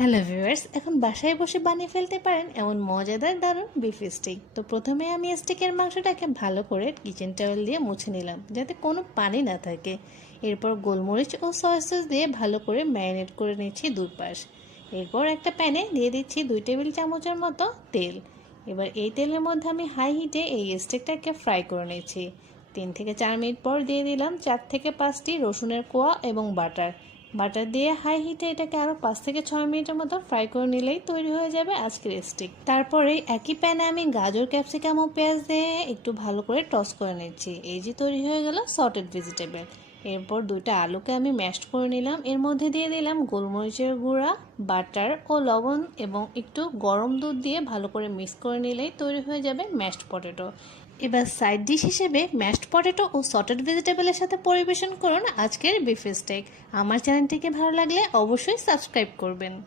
Hello viewers, এখন বাসায় বসে বানিয়ে ফেলতে পারেন এমন মজাদার দারুণ বিফ স্টেক। তো প্রথমে আমি স্টেকের মাংসটাকে ভালো করে কিচেন টাওয়েল দিয়ে মুছে নিলাম যাতে কোনো পানি না থাকে। এরপর গোলমরিচ ও সয়া সস দিয়ে ভালো করে ম্যারিনেট করে নিচ্ছি দুই পাশ। এরপর একটা প্যানে দিয়ে দিচ্ছি 2 টেবিল চামচের মতো তেল। এবার এই তেলের মধ্যে আমি হাই হিটে এই স্টেকটাকে ফ্রাই করে নিচ্ছি। 3 থেকে 4 মিনিট পর দিয়ে দিলাম 4 থেকে 5টি রসুনের কোয়া এবং বাটার দিয়ে হাই হিটে এটাকে আরও 5 থেকে 6 মিনিটের মতো ফ্রাই করে নিলেই তৈরি হয়ে যাবে আজকের স্টিক। তারপরে একই প্যানে আমি গাজর, ক্যাপসিকাম ও পেঁয়াজ দিয়ে একটু ভালো করে টস করে নিচ্ছি। এই যে তৈরি হয়ে গেল সটেড ভেজিটেবল। এরপর 2টা আলুকে আমি ম্যাশড করে নিলাম। এর মধ্যে দিয়ে দিলাম গোলমরিচের গুঁড়া, বাটার ও লবণ এবং একটু গরম দুধ দিয়ে ভালো করে মিক্স করে নিলেই তৈরি হয়ে যাবে ম্যাশড পটেটো। এবার সাইড ডিশ হিসেবে ম্যাশড পটেটো ও সটেড ভেজিটেবলের সাথে পরিবেশন করুন আজকের বিফ স্টেক। আমার চ্যানেলটিকে ভালো লাগলে অবশ্যই সাবস্ক্রাইব করবেন।